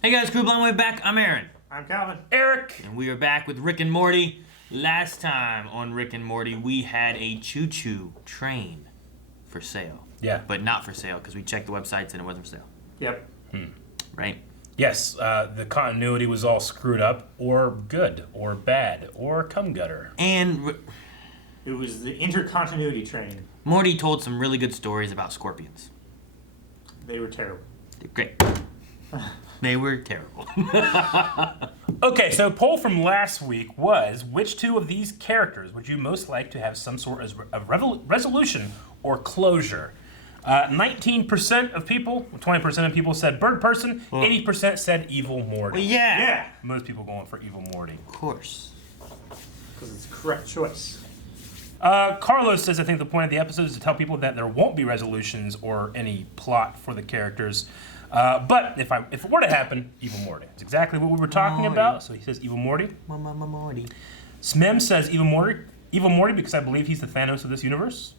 Hey guys, Crew Blind Way back. I'm Aaron. I'm Calvin. Eric. And we are back with Rick and Morty. Last time on Rick and Morty, we had a choo-choo train for sale. Yeah. But not for sale, because we checked the websites and it wasn't for sale. Yep. Right? Yes, the continuity was all screwed up, or good, or bad, or cum gutter. And It was the intercontinuity train. Morty told some really good stories about scorpions. They were terrible. Great. They were terrible. Okay, so poll from last week was, which two of these characters would you most like to have some sort of resolution or closure? 19% of people, 20% of people said Bird Person, 80% said Evil Morty. Well, yeah. Yeah. Most people going for Evil Morty. Of course. Because it's the correct choice. Carlos says, I think the point of the episode is to tell people that there won't be resolutions or any plot for the characters. But if it were to happen, Evil Morty. It's exactly what we were talking about. So he says Evil Morty. Morty. Smem says Evil Morty because I believe he's the Thanos of this universe.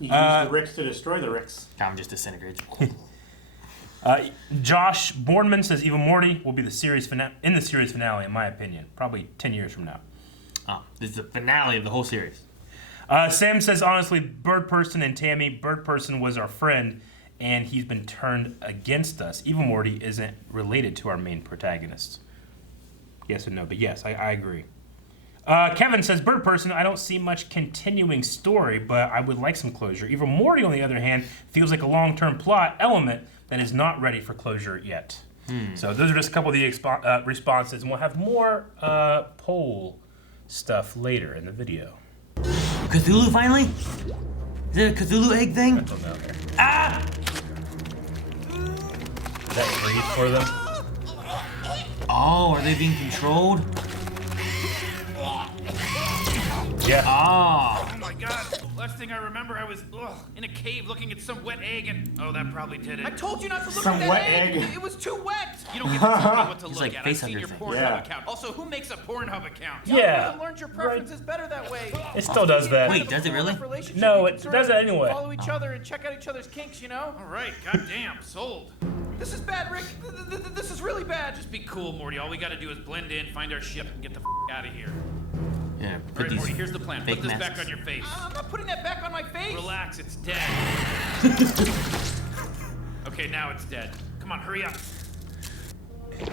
You use the Ricks to destroy the Ricks. I'm just disintegrated. Josh Bourneman says Evil Morty will be in the series finale, in my opinion. Probably 10 years from now. Oh, this is the finale of the whole series. Sam says, honestly, Bird Person and Tammy. Bird Person was our friend, and he's been turned against us. Evil Morty isn't related to our main protagonists. Yes and no, but yes, I agree. Kevin says, Bird Person, I don't see much continuing story, but I would like some closure. Evil Morty, on the other hand, feels like a long-term plot element that is not ready for closure yet. So those are just a couple of the responses, and we'll have more poll stuff later in the video. Cthulhu finally? Is it a Cthulhu egg thing? I don't know here. Ah! Is that breathe for them? Oh, are they being controlled? Yeah. Ah. Oh my god. Last thing I remember, I was in a cave looking at some wet egg, and that probably did it. I told you not to look Some at that wet egg. egg. It was too wet. You don't get to tell me what to It's look like at. face I've seen hugger your thing. Pornhub Yeah. account. Also, who makes a Pornhub account? Yeah. You learned your preferences better that way. It still does that. Wait, does it really? No, it does it anyway. Follow each other and check out each other's kinks, you know? All right, goddamn, sold. This is bad, Rick. This is really bad. Just be cool, Morty. All we gotta do is blend in, find our ship, and get the out of here. Yeah, All put right, these Morty, here's the plan. fake Put this masks. back on your face. I'm not putting that back on my face. Relax, it's dead. Okay, now it's dead. Come on, hurry up. Seems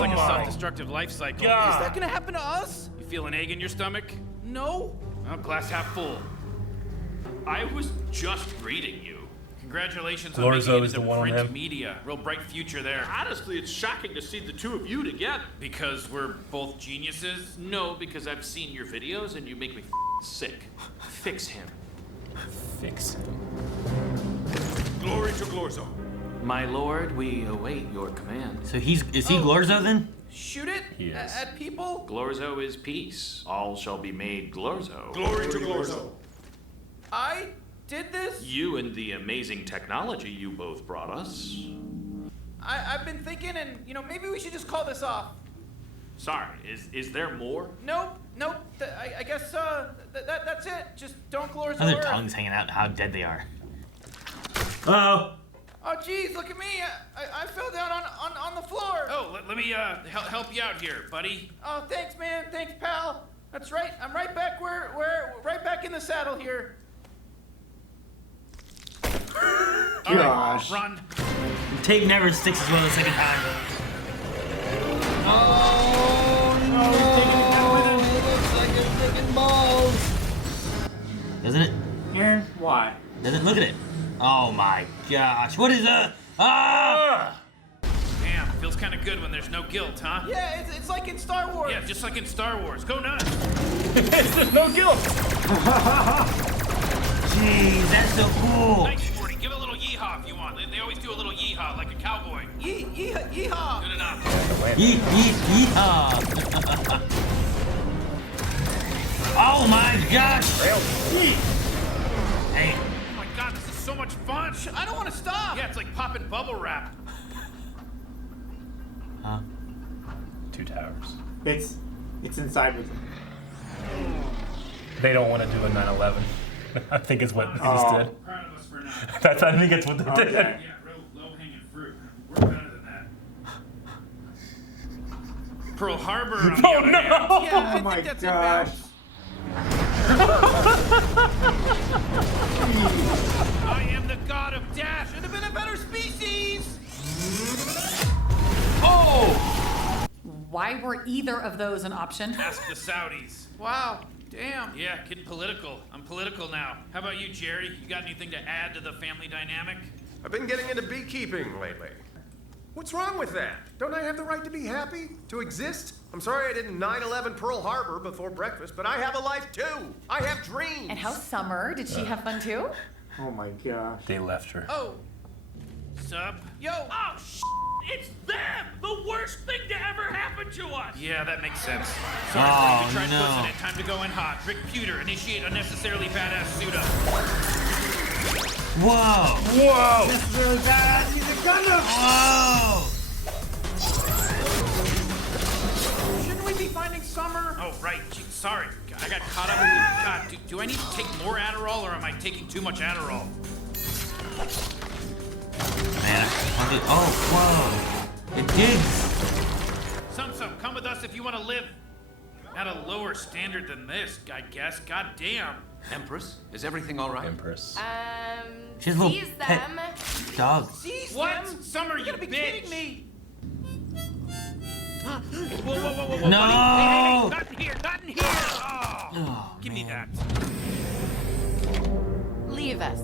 like a my self-destructive life cycle. God. Is that gonna happen to us? You feel an egg in your stomach? No. Well, glass half full. I was just reading you. Congratulations on Glorzo making it is the into one on print him. media. Real bright future there. Honestly, it's shocking to see the two of you together. Because we're both geniuses? No, because I've seen your videos and you make me sick. Fix him. Fix him. Glory to Glorzo. My lord, we await your command. So is he Glorzo then? Shoot it He is. at people. Glorzo is peace. All shall be made Glorzo. Glory to Glorzo. I did this. You and the amazing technology you both brought us. I've been thinking, and maybe we should just call this off. Sorry, is there more? Nope. I guess that's it. Just don't Glorzo How their Earth. tongues hanging out, how dead they are. Uh-oh. Oh, geez, look at me. I fell down on the floor. Oh, let me help you out here, buddy. Oh, thanks, man. Thanks, pal. That's right. I'm right back right back in the saddle here. All right, Gosh. run. Tape never sticks as well the second time. It looks like it's taking balls. Doesn't it? Aaron, why? Doesn't look at it. Oh my gosh. What is that? Ah! Damn, feels kind of good when there's no guilt, huh? Yeah, it's like in Star Wars. Yeah, just like in Star Wars. Go nuts. There's no guilt. Jeez, that's so cool. Thanks, Morty. Give a little yeehaw if you want. They always do a little yeehaw like a cowboy. Yeehaw. Good enough. Yeehaw. Oh my gosh. Hey. Oh my god, this is so much fun. I don't want to stop. Yeah, it's like popping bubble wrap. Huh? Two towers. It's inside with him. They don't want to do a 9/11. I think is what they just did. Proud of us for not. That's I think that's what they did. Okay. Yeah, real low-hanging fruit. We're better than that. Pearl Harbor on the Oh other no! hand. Yeah, I my think that's gosh. inbounds. I am the god of dash. Should have been a better species. Oh! Why were either of those an option? Ask the Saudis. Wow. Damn. Yeah, getting political. I'm political now. How about you, Jerry? You got anything to add to the family dynamic? I've been getting into beekeeping lately. What's wrong with that? Don't I have the right to be happy? To exist? I'm sorry I didn't 9/11 Pearl Harbor before breakfast, but I have a life too. I have dreams. And how's Summer? Did she have fun too? Oh my gosh. They left her. Oh. Sup? Yo. Oh, it's them! The worst thing to ever happen to us! Yeah, that makes sense. Sorry, Oh, we tried no. pushing it. Time to go in hot. Rick Pewter, initiate unnecessarily badass suit up. Whoa! Whoa! This is really bad. He's a Gundam. Whoa! Shouldn't we be finding Summer? Oh, right. Gee, sorry. I got caught up in God, do I need to take more Adderall or am I taking too much Adderall? Man, oh, whoa! It digs. Some, come with us if you want to live at a lower standard than this, I guess. God damn. Empress, is everything all right? Empress. She has a little Seize pet them. dog. Seize What? them? Summer, you gotta be bitch. kidding me. Whoa, No! buddy. Hey, not in here, not in here! Oh, Oh, give me that. Leave us.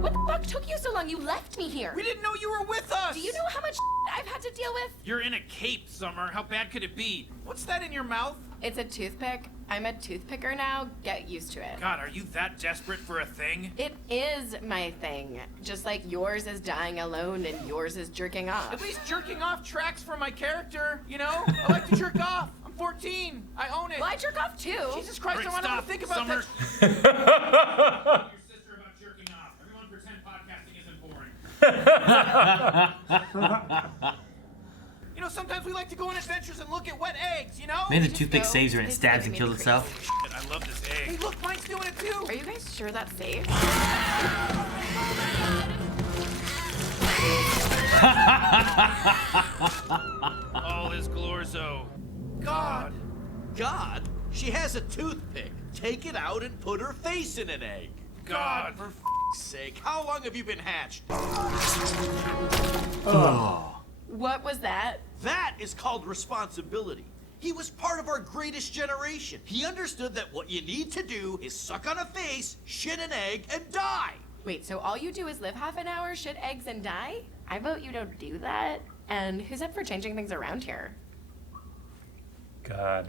What the fuck took you so long? You left me here. We didn't know you were with us. Do you know how much I've had to deal with? You're in a cape, Summer. How bad could it be? What's that in your mouth? It's a toothpick. I'm a toothpicker now. Get used to it. God, are you that desperate for a thing? It is my thing. Just like yours is dying alone and yours is jerking off. At least jerking off tracks for my character, you know? I like to jerk off. I'm 14. I own it. Well, I jerk off too. Jesus Christ, Rick, I want to stop. think about Summer. that. Your sister about jerking off. Everyone pretend podcasting isn't boring. You know, sometimes we like to go on adventures and look at wet eggs, you know? Maybe the Just toothpick go. saves her and It's stabs making and me kills crazy. itself. I love this Hey, egg. look, mine's doing it too. Are you guys sure that's safe? All is Glorzo. God. God, she has a toothpick. Take it out and put her face in an egg. God. For f***'s sake, how long have you been hatched? Oh. What was that? That is called responsibility. He was part of our greatest generation. He understood that what you need to do is suck on a face, shit an egg, and die. Wait, so all you do is live half an hour, shit eggs, and die? I vote you don't do that. And who's up for changing things around here? God.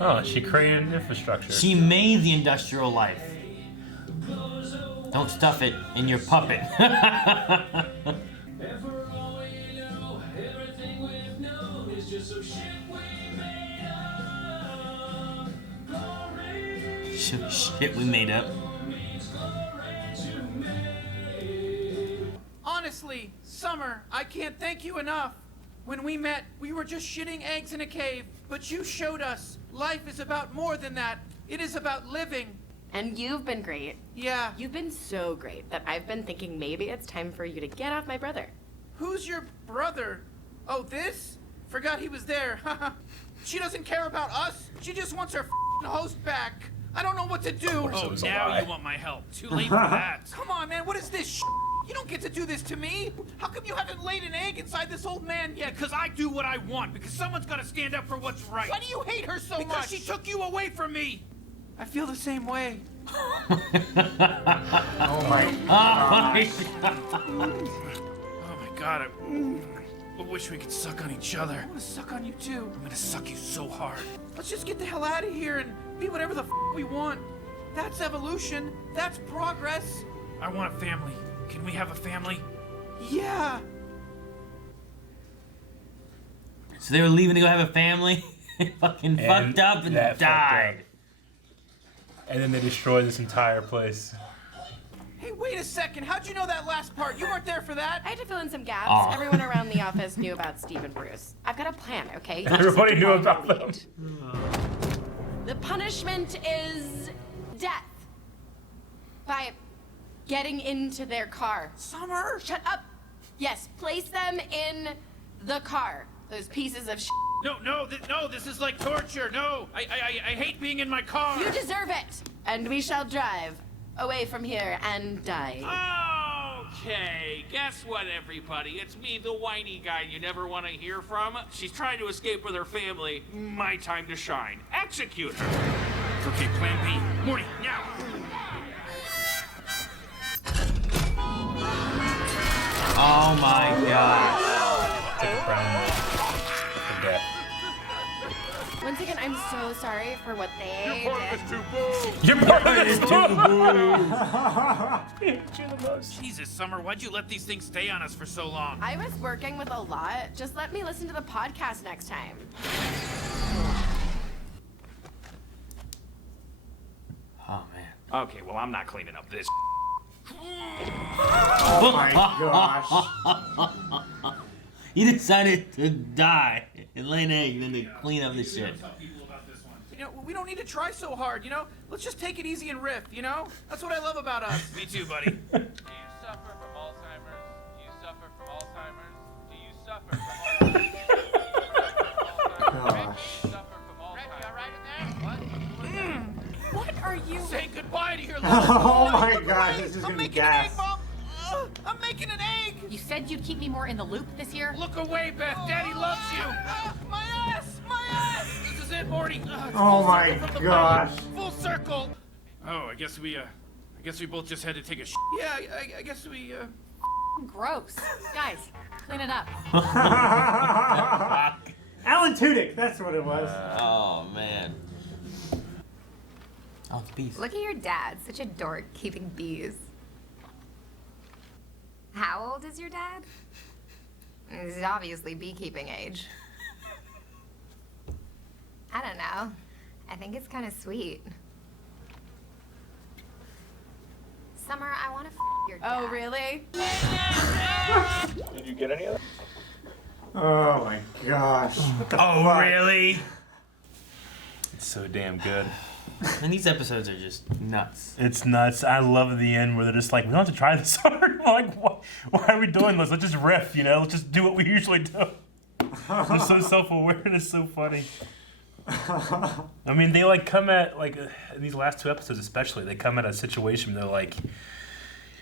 Oh, she created an infrastructure. She made the industrial life. Don't stuff it in your puppet. Shit we made up. Honestly, Summer, I can't thank you enough. When we met, we were just shitting eggs in a cave, but you showed us life is about more than that. It is about living. And you've been great. Yeah. You've been so great that I've been thinking maybe it's time for you to get off my brother. Who's your brother? Oh, this? Forgot he was there. She doesn't care about us. She just wants her f***ing host back. I don't know what to do. Oh, was a now lie. you want my help. Too late for that. Come on, man. What is this shit? You don't get to do this to me. How come you haven't laid an egg inside this old man yet? Because I do what I want. Because someone's got to stand up for what's right. Why do you hate her so Because much? she took you away from me. I feel the same way. Oh my. Oh my God. I wish we could suck on each other. I want to suck on you too. I'm gonna suck you so hard. Let's just get the hell out of here and be whatever the f we want. That's evolution. That's progress. I want a family. Can we have a family? Yeah. So they were leaving to go have a family. Fucking fucked up and that fucked died. up. And then they destroyed this entire place. Hey, wait a second. How'd you know that last part? You weren't there for that. I had to fill in some gaps. Aw. Everyone around the office knew about Steve and Bruce. I've got a plan, okay? You just Everybody have to knew follow about the them. lead. The punishment is death. By getting into their car. Summer! Shut up! Yes, place them in the car. Those pieces of No, this is like torture. No, I hate being in my car. You deserve it! And we shall drive away from here and die. Okay, guess what, everybody? It's me, the whiny guy you never want to hear from. She's trying to escape with her family. My time to shine. Execute her. Okay, plan B. Morty, now! Oh my gosh. Take a crown for death. Once again, I'm so sorry for what they did. Your part is too Jesus, Summer, why'd you let these things stay on us for so long? I was working with a lot. Just let me listen to the podcast next time. Oh man. Okay, well, I'm not cleaning up this. Oh my gosh. He decided to die and lay an egg, then to clean up the shit. You know, we don't need to try so hard, you know? Let's just take it easy and riff, you know? That's what I love about us. Me too, buddy. Do you suffer from Alzheimer's? Do you suffer from Alzheimer's? Do you suffer from Alzheimer's? Gosh. Do you suffer from Alzheimer's? Rick, you alright in there? What? What are you? Say goodbye to your Oh my gosh, this is gonna be making an egg, gas. Mom! I'm making an egg! You said you'd keep me more in the loop this year? Look away, Beth. Daddy loves you. My ass! My ass! This is it, Morty. It's Oh full my circle from the gosh. bottom. Full circle. Oh, I guess we both just had to take a Yeah, I guess we, Gross. Guys, clean it up. Alan Tudyk, that's what it was. Oh man. Oh, it's bees. Look at your dad, such a dork, keeping bees. How old is your dad? He's obviously beekeeping age. I don't know. I think it's kind of sweet. Summer, I want to your dad. Oh, really? Did you get any of that? Oh my gosh. What the Oh fuck? really? It's so damn good. And these episodes are just nuts. It's nuts. I love the end where they're just like, we don't have to try this hard. Like, why are we doing this? Let's just riff, you know? Let's just do what we usually do. They're so self-aware and it's so funny. I mean, they like come at, like, in these last two episodes especially, they come at a situation where they're like,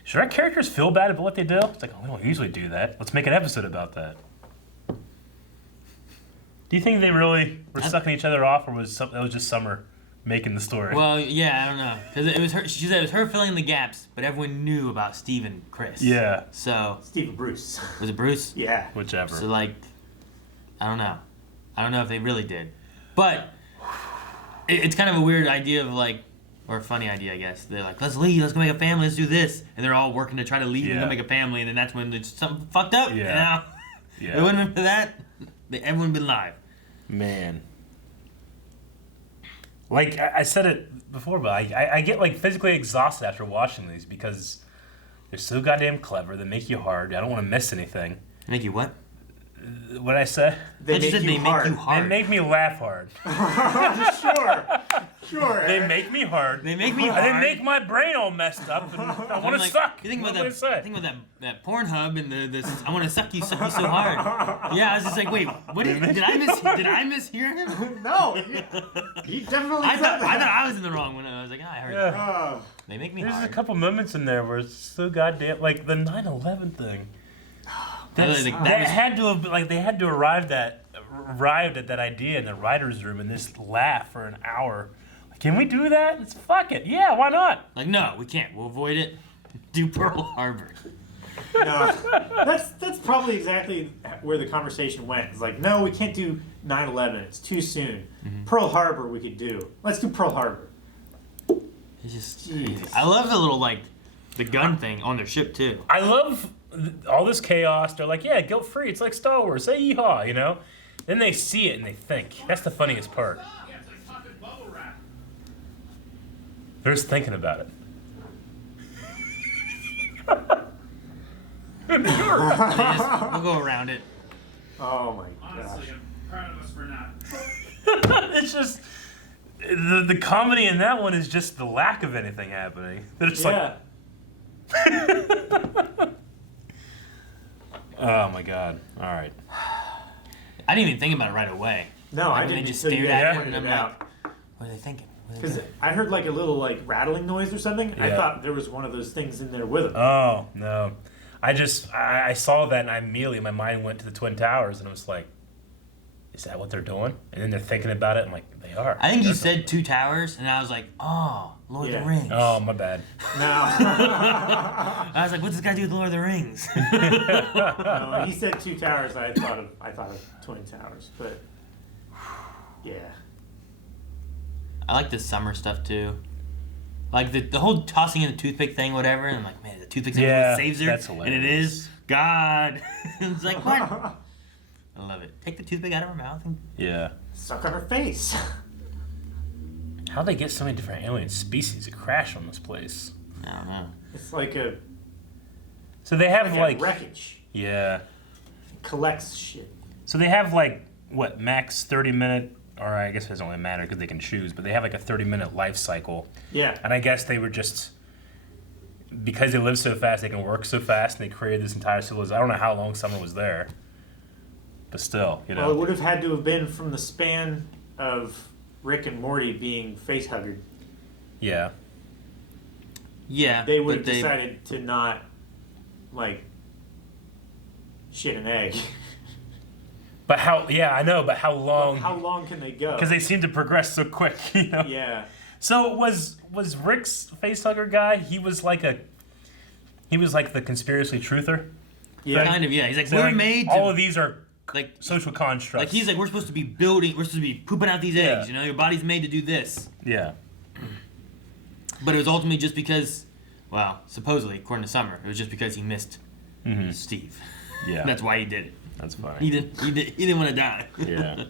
should our characters feel bad about what they do? It's like, oh, we don't usually do that. Let's make an episode about that. Do you think they really were sucking each other off, or that was just Summer making the story? Well, yeah, I don't know, because it was her. She said it was her filling in the gaps, but everyone knew about Steve and Chris. Yeah. So Steve and Bruce. was it Bruce? Yeah. Whichever. So like, I don't know. I don't know if they really did, but it's kind of a weird idea of like, or a funny idea, I guess. They're like, let's leave, let's go make a family, let's do this, and they're all working to try to leave and go make a family, and then that's when it's something fucked up. Yeah. You know? Yeah. It wouldn't have been for that. Everyone would be live. Man. Like, I said it before, but I get, like, physically exhausted after watching these because they're so goddamn clever. They make you hard. I don't want to miss anything. Make you what? What did I say? They make you hard. They make me laugh hard. Sure. They make me hard. They make me hard. They make my brain all messed up, and I want to like, suck. You think about What that? Think about that Pornhub and the I want to suck you so hard. Yeah, I was just like, wait, what did I mishear him? No, you definitely I said thought that. I was in the wrong one. I was like, I heard Yeah. that. They make me There's hard. a couple moments in there where it's so goddamn, like the 9/11 thing. They had to have, like, they had to arrived at that idea in the writer's room and just laugh for an hour. Like, can we do that? Let's fuck it. Yeah, why not? Like, no, we can't. We'll avoid it. Do Pearl Harbor. No, that's probably exactly where the conversation went. It's like, no, we can't do 9/11. It's too soon. Pearl Harbor we could do. Let's do Pearl Harbor. It's just crazy. I love the little, like, the gun thing on their ship, too. I love all this chaos. They're like, yeah, guilt-free. It's like Star Wars. Say yeehaw, you know? Then they see it and they think. That's the funniest part. They're just thinking about it. We'll go around it. Oh my gosh. Honestly, I'm proud of us for not. It's just, The comedy in that one is just the lack of anything happening. They're just like, oh my god! All right. I didn't even think about it right away. No, like, I didn't. They just until you stared at it, pointed and I'm it like, out. what are they thinking? Because I heard like a little like rattling noise or something. I Yeah. thought there was one of those things in there with him. Oh no! I saw that and I immediately my mind went to the Twin Towers and I was like, is that what they're doing? And then they're thinking about it. I'm like, they are. I think you said Two Towers, and I was like, oh, Lord of the Rings. Oh, my bad. No. I was like, what's this guy do with Lord of the Rings? No, he said Two Towers. I thought of Twin Towers, but yeah. I like the summer stuff too. Like the whole tossing in the toothpick thing, whatever. And I'm like, man, the toothpick's what saves her. that's And hilarious. it is God. It's like, what? I love it. Take the toothpick out of her mouth and Yeah. Suck on her face. How'd they get so many different alien species to crash on this place? I don't know. It's like a. So they have like wreckage. Yeah. Collects shit. So they have like what max 30-minute, or I guess it doesn't really matter because they can choose, but they have like a 30-minute life cycle. Yeah. And I guess they were just because they live so fast, they can work so fast, and they created this entire civilization. I don't know how long summer was there, but still, you know. Well, it would have had to have been from the span of Rick and Morty being face-huggered. Yeah. Yeah. They would but have decided to not, like, shit an egg. But how? Yeah, I know. But how long? But how long can they go? Because they seem to progress so quick, you know. Yeah. So was Rick's facehugger guy? He was like the conspiracy truther. Yeah, kind of. Yeah, he's like, So, we're like, made. all of these are like social constructs. Like he's like, we're supposed to be building. We're supposed to be pooping out these eggs. You know, your body's made to do this. Yeah. But it was ultimately just because, well, supposedly, according to Summer, it was just because he missed Steve. Yeah. That's why he did it. That's funny. He didn't want to die. Yeah.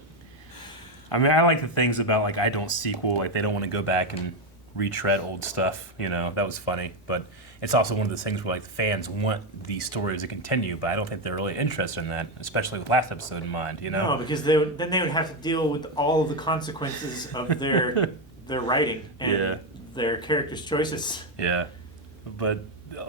I mean, I like the things about like I don't sequel, like they don't want to go back and retread old stuff. You know, that was funny. But it's also one of those things where like the fans want these stories to continue, but I don't think they're really interested in that, especially with last episode in mind. You know. No, because they would have to deal with all of the consequences of their writing and their characters' choices. Yeah. But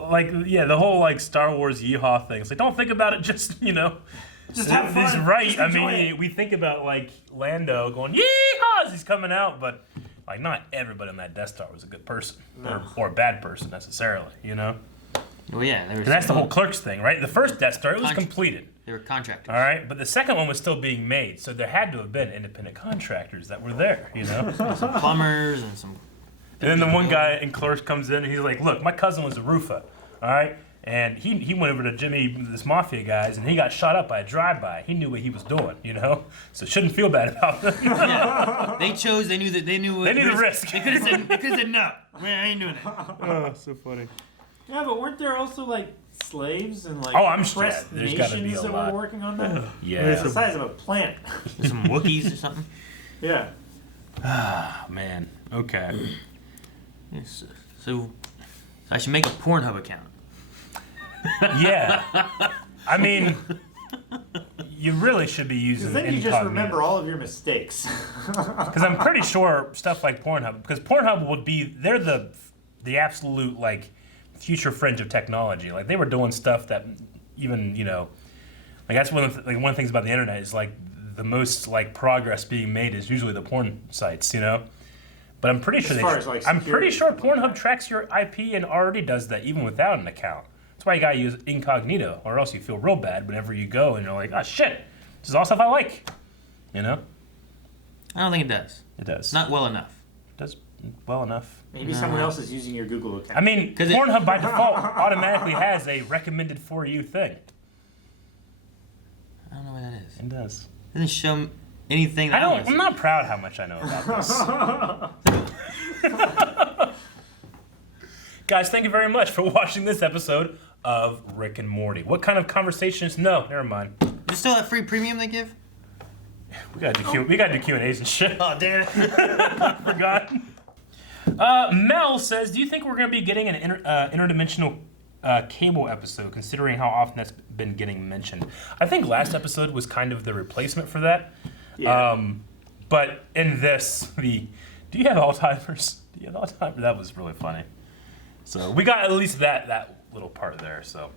like, yeah, the whole like Star Wars yeehaw thing. It's like, don't think about it. Just Just have fun. He's right. Just I enjoy mean, it. we think about like Lando going yeehaw as he's coming out, but like not everybody on that Death Star was a good person or a bad person necessarily. You know. Well, yeah. And that's the whole Clerks thing, right? The first Death Star, it was completed. They were contractors. All right, but the second one was still being made, so there had to have been independent contractors that were there. You know. Some plumbers and some. And then the one guy in Clerks comes in and he's like, look, my cousin was a roofer, all right? And he went over to Jimmy, this mafia guys, and he got shot up by a drive-by. He knew what he was doing, you know? So shouldn't feel bad about it. Yeah. They knew the risk. They could have said no. Man, I ain't doing it. Oh, so funny. Yeah, but weren't there also like slaves and like Oh, I'm sure. oppressed There's gotta be nations a that lot. were working on that? Yeah. It's the size of a plant. Some Wookiees or something. Yeah. Ah, man. Okay. Yes. So I should make a Pornhub account. Yeah. I mean, you really should be using Because then you just incognito. remember all of your mistakes. Because I'm pretty sure stuff like Pornhub, because Pornhub would be, they're the absolute, like, future fringe of technology. Like, they were doing stuff that even, you know, like, that's one of the things about the internet is, like, the most, like, progress being made is usually the porn sites, you know? But I'm pretty sure I'm pretty sure Pornhub tracks your IP and already does that even without an account. That's why you gotta use incognito, or else you feel real bad whenever you go and you're like, oh shit, this is all stuff I like. You know? I don't think it does. It does. Not well enough. It does well enough. Maybe someone else is using your Google account. I mean, Pornhub by default automatically has a recommended for you thing. I don't know what that is. It does. It doesn't show anything. I'm not proud how much I know about this. Guys, thank you very much for watching this episode of Rick and Morty. What kind of conversations? No, never mind. You still have free premium they give? We gotta do Q&As and shit. Oh, damn it. Forgot. Mel says, do you think we're going to be getting an interdimensional cable episode, considering how often that's been getting mentioned? I think last episode was kind of the replacement for that. Yeah. But in this, the Do you have Alzheimer's? Do you have Alzheimer's? That was really funny. So we got at least that little part there. So,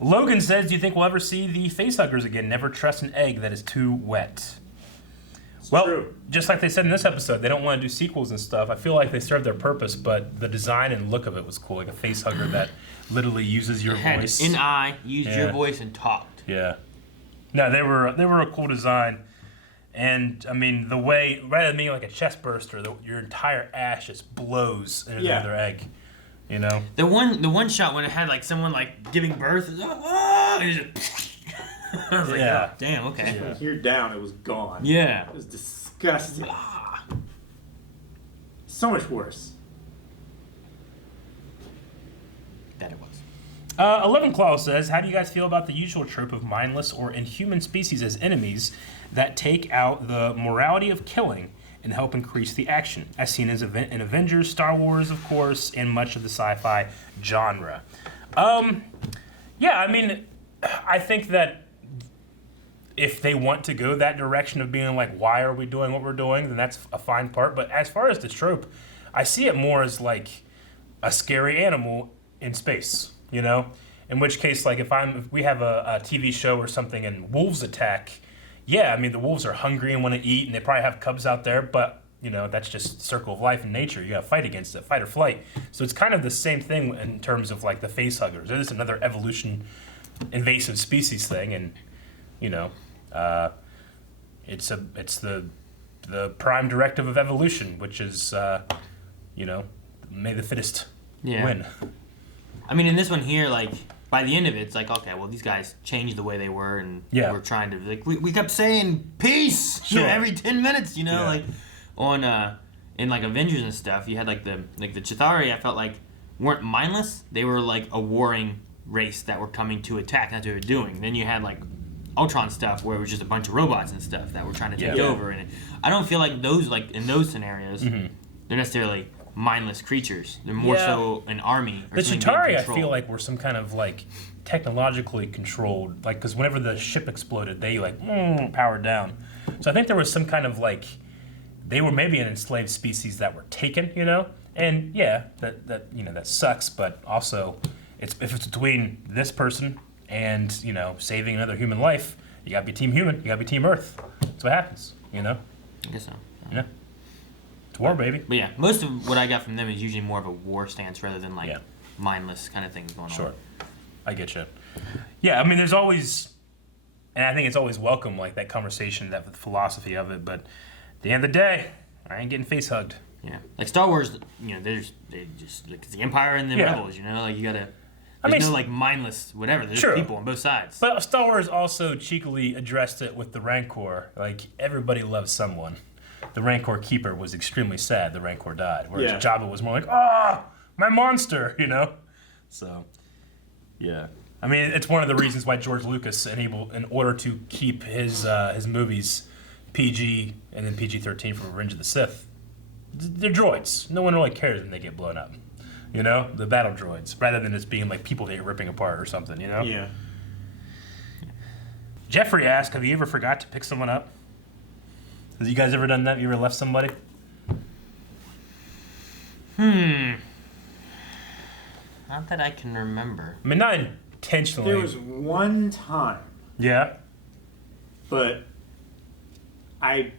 Logan says, "Do you think we'll ever see the facehuggers again? Never trust an egg that is too wet." Well, true. Just like they said in this episode, they don't want to do sequels and stuff. I feel like they served their purpose, but the design and look of it was cool. Like a facehugger that literally uses your voice. An eye, used your voice, and talked. Yeah. No, they were a cool design. And, I mean, the way, rather than being like a chest burster, your entire ass just blows into the other egg. You know? The one shot when it had, like, someone, like, giving birth, and it just... I was like, oh, damn, okay. From here down, it was gone. Yeah. It was disgusting. So much worse. That it was. 11 Claw says, "How do you guys feel about the usual trope of mindless or inhuman species as enemies that take out the morality of killing and help increase the action, as seen as in Avengers, Star Wars, of course, and much of the sci-fi genre?" Yeah, I mean, I think that if they want to go that direction of being like, why are we doing what we're doing, then that's a fine part. But as far as the trope, I see it more as like a scary animal in space, you know? In which case, like if we have a TV show or something and wolves attack, yeah, I mean, the wolves are hungry and want to eat, and they probably have cubs out there, but, you know, that's just circle of life in nature. You got to fight against it, fight or flight. So it's kind of the same thing in terms of like the facehuggers. It is another evolution, invasive species thing, and you know, it's the prime directive of evolution, which is, you know, may the fittest win. I mean, in this one here, like by the end of it, it's like, okay, well, these guys changed the way they were, and we're trying to like we kept saying peace every 10 minutes, you know, like on in like Avengers and stuff. You had like the Chitauri. I felt like weren't mindless. They were like a warring race that were coming to attack. That's what they were doing. Then you had like Ultron stuff where it was just a bunch of robots and stuff that were trying to take over. And I don't feel like those, like in those scenarios, they're necessarily mindless creatures. They're more so an army. Or the Chitauri, I feel like, were some kind of like technologically controlled, like because whenever the ship exploded, they like powered down. So I think there was some kind of like they were maybe an enslaved species that were taken, you know. And that you know that sucks, but also if it's between this person and, you know, saving another human life, you gotta be Team Human, you gotta be Team Earth. That's what happens, you know? I guess so. Yeah. It's war, baby. But yeah, most of what I got from them is usually more of a war stance rather than like mindless kind of things going on. Sure. I get you. Yeah, I mean, there's always, and I think it's always welcome, like that conversation, that philosophy of it, but at the end of the day, I ain't getting face hugged. Yeah. Like Star Wars, you know, they just, like, it's the Empire and the Rebels, you know? Like, you gotta... There's no, like, mindless whatever. There's people on both sides. But Star Wars also cheekily addressed it with the Rancor. Like, everybody loves someone. The Rancor Keeper was extremely sad the Rancor died. Whereas Jabba was more like, my monster, you know? So, yeah. I mean, it's one of the reasons why George Lucas, in order to keep his movies PG and then PG-13 for Revenge of the Sith, they're droids. No one really cares when they get blown up. You know, the battle droids, rather than just being like people that you're ripping apart or something, you know? Yeah. Jeffrey asked, have you ever forgot to pick someone up? Have you guys ever done that? Have you ever left somebody? Not that I can remember. I mean, not intentionally. There was one time. Yeah? But I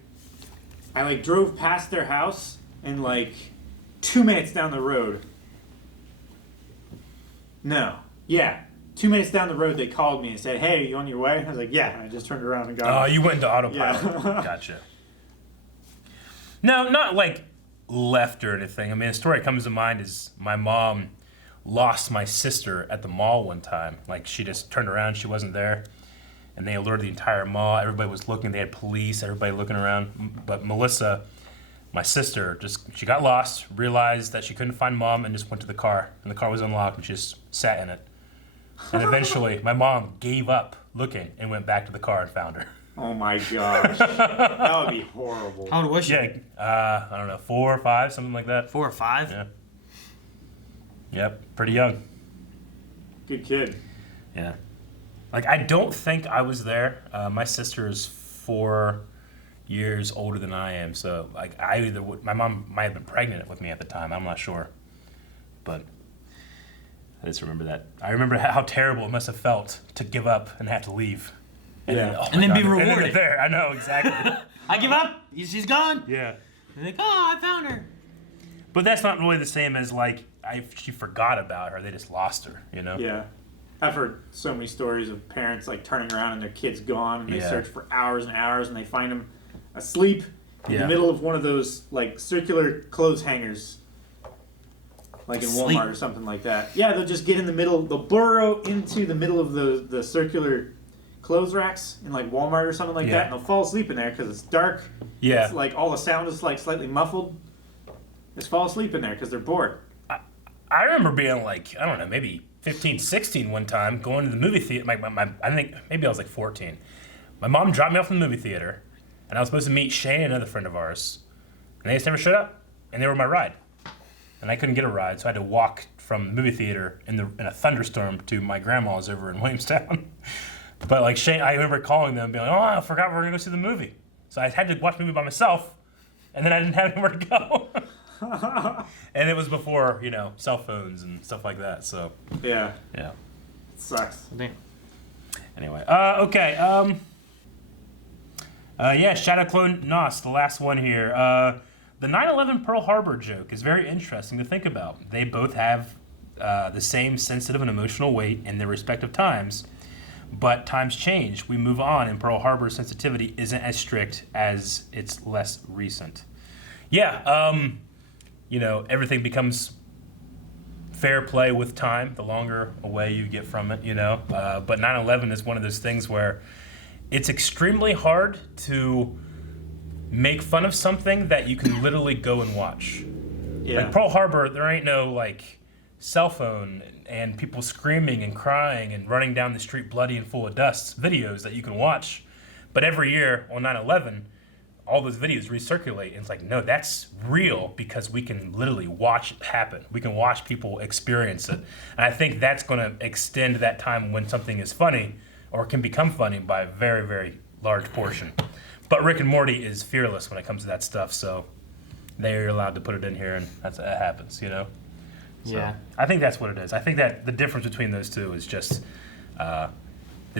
like drove past their house and like 2 minutes down the road. No. Yeah. 2 minutes down the road, they called me and said, hey, you on your way? I was like, yeah. And I just turned around and got Oh, you went into autopilot. Yeah. Gotcha. No, not like left or anything. I mean, a story that comes to mind is my mom lost my sister at the mall one time. Like, she just turned around, she wasn't there. And they alerted the entire mall. Everybody was looking. They had police, everybody looking around. But Melissa, my sister, she got lost, realized that she couldn't find Mom, and just went to the car. And the car was unlocked, and she just sat in it. And eventually, my mom gave up looking and went back to the car and found her. Oh my gosh. That would be horrible. How old was she? Yeah, I don't know, 4 or 5, something like that. 4 or 5? Yeah. Yep, pretty young. Good kid. Yeah. Like, I don't think I was there. My sister is 4 years older than I am. So like my mom might have been pregnant with me at the time. I'm not sure, but I just remember that. I remember how terrible it must have felt to give up and have to leave. And then, and then be rewarded. And then there, I know exactly. I give up. She's gone. Yeah. They're like, oh, I found her. But that's not really the same as like she forgot about her. They just lost her. You know. Yeah. I've heard so many stories of parents like turning around and their kid's gone, and they search for hours and hours, and they find them asleep in the middle of one of those like circular clothes hangers, like in Walmart or something like that. Yeah, they'll just get in the middle. They'll burrow into the middle of the circular clothes racks in like Walmart or something like that, and they'll fall asleep in there because it's dark. Yeah. It's like all the sound is like slightly muffled. Just fall asleep in there because they're bored. I remember being like, I don't know, maybe 15, 16 one time, going to the movie theater. I think maybe I was like 14. My mom dropped me off in the movie theater, and I was supposed to meet Shane, another friend of ours. And they just never showed up, and they were my ride. And I couldn't get a ride, so I had to walk from the movie theater in a thunderstorm to my grandma's over in Williamstown. But like Shane, I remember calling them and being like, oh, I forgot we were going to go see the movie. So I had to watch the movie by myself, and then I didn't have anywhere to go. And it was before, cell phones and stuff like that, so. Yeah. Yeah. It sucks. Anyway, okay. Shadow Clone Nos, the last one here. The 9/11 Pearl Harbor joke is very interesting to think about. They both have the same sensitive and emotional weight in their respective times, but times change. We move on, and Pearl Harbor's sensitivity isn't as strict as its less recent. Yeah, everything becomes fair play with time, the longer away you get from it, But 9/11 is one of those things where it's extremely hard to make fun of something that you can literally go and watch. Yeah. Like Pearl Harbor, there ain't no cell phone and people screaming and crying and running down the street bloody and full of dust videos that you can watch. But every year on 9/11, all those videos recirculate, and it's like, no, that's real because we can literally watch it happen. We can watch people experience it. And I think that's going to extend that time when something is funny or can become funny by a very, very large portion. But Rick and Morty is fearless when it comes to that stuff, so they're allowed to put it in here, and that happens, So yeah. I think that's what it is. I think that the difference between those two is just the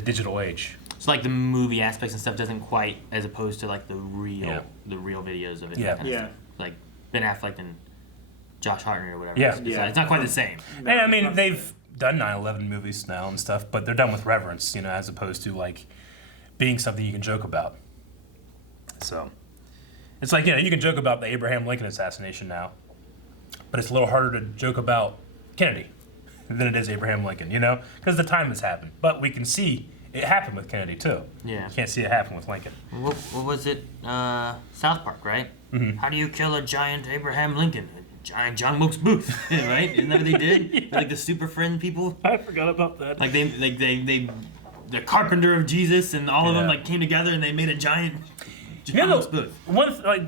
digital age. So like the movie aspects and stuff doesn't quite, as opposed to like the real videos of it. Yeah. Kind of stuff. Like Ben Affleck and Josh Hartnett or whatever. Yeah. It's not quite the same. And I mean, they've done 9/11 movies now and stuff, but they're done with reverence, as opposed to being something you can joke about. So it's like, you can joke about the Abraham Lincoln assassination now, but it's a little harder to joke about Kennedy than it is Abraham Lincoln, because the time has happened. But we can see it happened with Kennedy too. Yeah. You can't see it happen with Lincoln. What was it? South Park, right? Mm-hmm. How do you kill a giant Abraham Lincoln? A giant John Wilkes Booth, right? Isn't that what they did? Like the Super Friend people. I forgot about that. Like they the carpenter of Jesus and all of them came together and they made a giant John Wilkes Booth.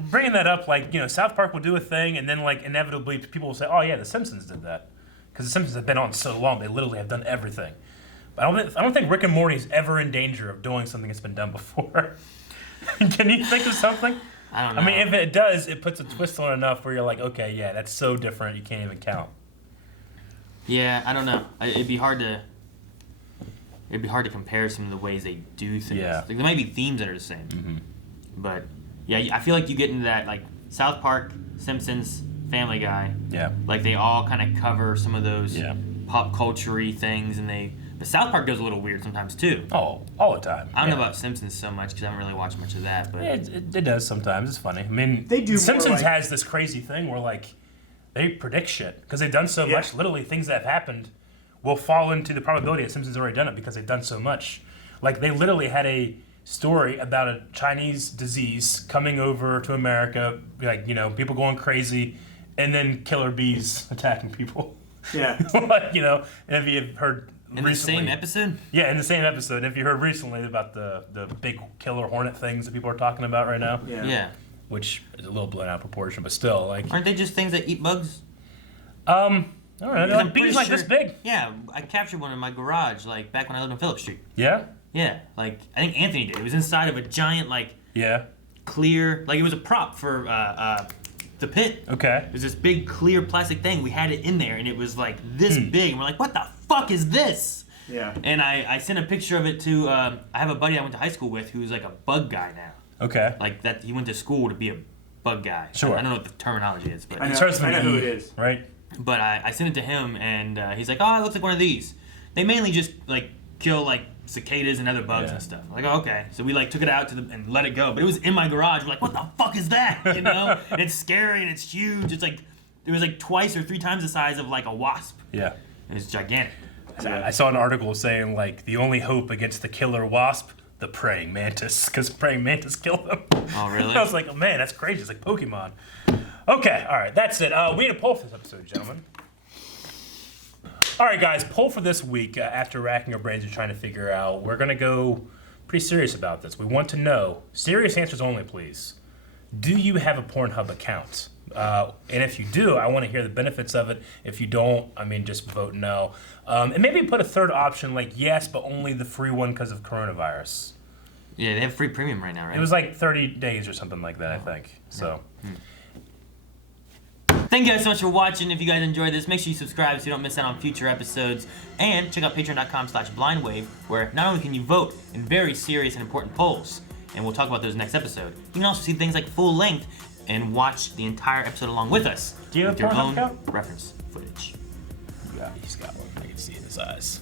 Bringing that up, South Park will do a thing, and then inevitably people will say, "Oh yeah, The Simpsons did that," because The Simpsons have been on so long, they literally have done everything. But I don't think Rick and Morty is ever in danger of doing something that's been done before. Can you think of something? I don't know. I mean, if it does, it puts a twist on it enough where you're like, okay, yeah, that's so different, you can't even count. Yeah, I don't know. It'd be hard to compare some of the ways they do things. Yeah. There might be themes that are the same. But yeah, I feel like you get into that South Park, Simpsons, Family Guy. Yeah. They all kind of cover some of those pop culture-y things, but South Park goes a little weird sometimes too. Oh, all the time. I don't know about Simpsons so much because I haven't really watched much of that. But it does sometimes. It's funny. I mean, they do. Simpsons has this crazy thing where they predict shit because they've done so much. Literally, things that have happened will fall into the probability that Simpsons already done it because they've done so much. They literally had a story about a Chinese disease coming over to America, people going crazy, and then killer bees attacking people. Yeah. And if you heard in recently, the same episode? Yeah, in the same episode. If you heard recently about the big killer hornet things that people are talking about right now. Yeah. Which is a little blown out of proportion, but still, aren't they just things that eat bugs? I don't know. They're bees this big. Yeah, I captured one in my garage, back when I lived on Phillip Street. Yeah? Yeah, I think Anthony did. It was inside of a giant, Yeah. clear, like it was a prop for the pit. Okay. It was this big clear plastic thing. We had it in there, and it was like this big. And we're like, what the fuck is this? Yeah. And I sent a picture of it to, I have a buddy I went to high school with who's like a bug guy now. Okay. Like that, he went to school to be a bug guy. Sure. I don't know what the terminology is, but I know who it is. Right. But I sent it to him, and he's like, oh, it looks like one of these. They mainly just like kill like cicadas and other bugs and stuff. I'm like, oh, okay. So we like took it out and let it go. But it was in my garage. We're like, what the fuck is that? You know? And it's scary and it's huge. It's like, it was like twice or 3 times the size of like a wasp. Yeah. It's gigantic. I saw an article saying like the only hope against the killer wasp, the praying mantis, because praying mantis kill them. Oh, really? I was like, oh, man, that's crazy. It's like Pokemon. Okay, all right, that's it. We need a poll for this episode, gentlemen. All right, guys, poll for this week. After racking our brains and trying to figure out, we're gonna go pretty serious about this. We want to know, serious answers only, please. Do you have a Pornhub account? And if you do, I want to hear the benefits of it. If you don't, I mean, just vote no. And maybe put a third option like yes, but only the free one because of coronavirus. Yeah, they have free premium right now, right? It was like 30 days or something like that, I think. So. Thank you guys so much for watching. If you guys enjoyed this, make sure you subscribe so you don't miss out on future episodes. And check out patreon.com/blindwave, where not only can you vote in very serious and important polls, and we'll talk about those next episode, you can also see things like full length and watch the entire episode along with us. Do you have with your a Pornhub own account? reference footage. Yeah, he's got one. I can see in his eyes.